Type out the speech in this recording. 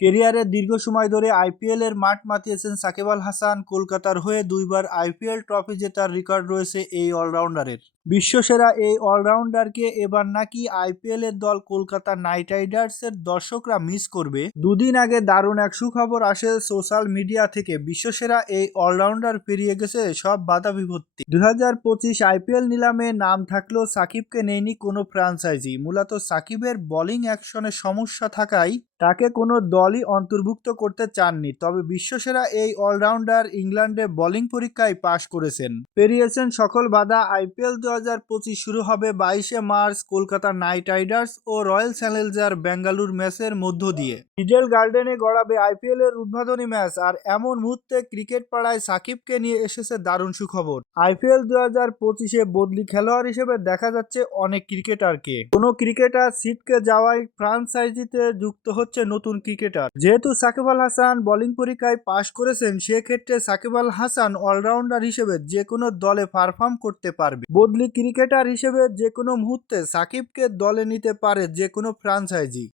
কেরিয়ারের দীর্ঘ সময় ধরে আইপিএল এর মাঠ মাতিয়েছেন সাকিব আল হাসান। কলকাতার হয়ে দুইবার আইপিএল ট্রফি জেতার রেকর্ড রয়েছে এই অলরাউন্ডারের। বিশ্বসেরা এই অলরাউন্ডারকে এবার নাকি আইপিএল এর দল কলকাতা নাইট রাইডার্সের দর্শকরা মিস করবে। দুদিন আগে দারুণ এক সুখবর আসে সোশ্যাল মিডিয়া থেকে। বিশ্বসেরা এই অলরাউন্ডার পেরিয়ে গেছে সব বাধা বিপত্তি। 2025 আইপিএল নিলামে নাম থাকলেও সাকিবকে নেয়নি কোনো ফ্র্যাঞ্চাইজি। মূলত সাকিবের বোলিং অ্যাকশনে সমস্যা থাকায় তাকে কোনো দলই অন্তর্ভুক্ত করতে চাননি। তবে বিশ্বসেরা এই অলরাউন্ডার ইংল্যান্ডে বোলিং পরীক্ষায় পাশ করেছেন, পেরিয়েছেন সকল বাধা। আইপিএল 2025 শুরু হবে 22শে মার্চ কলকাতা নাইট রাইডার্স ও রয়্যাল চ্যালেঞ্জার বেঙ্গালুর ম্যাচের মধ্য দিয়ে। ইডেন গার্ডেনে গড়াবে আইপিএল এর উদ্বোধনী ম্যাচ। আর এমন মুহূর্তে ক্রিকেট পাড়ায় সাকিবকে নিয়ে এসেছে দারুণ সুখবর। আইপিএল 2025-এ বদলি খেলোয়াড় হিসেবে দেখা যাচ্ছে অনেক ক্রিকেটারকে। কোনো ক্রিকেটার ছিটকে যাওয়ায় ফ্র্যাঞ্চাইজিতে যুক্ত হচ্ছে নতুন ক্রিকেটার। যেহেতু সাকিব আল হাসান বোলিং পরীক্ষায় পাশ করেছেন, সেক্ষেত্রে সাকিব আল হাসান অলরাউন্ডার হিসেবে যে কোনো দলে পারফর্ম করতে পারবে। বদলি ক্রিকেটার হিসেবে যে কোনো মুহূর্তে সাকিবকে দলে নিতে পারে যে কোনো ফ্র্যাঞ্চাইজি।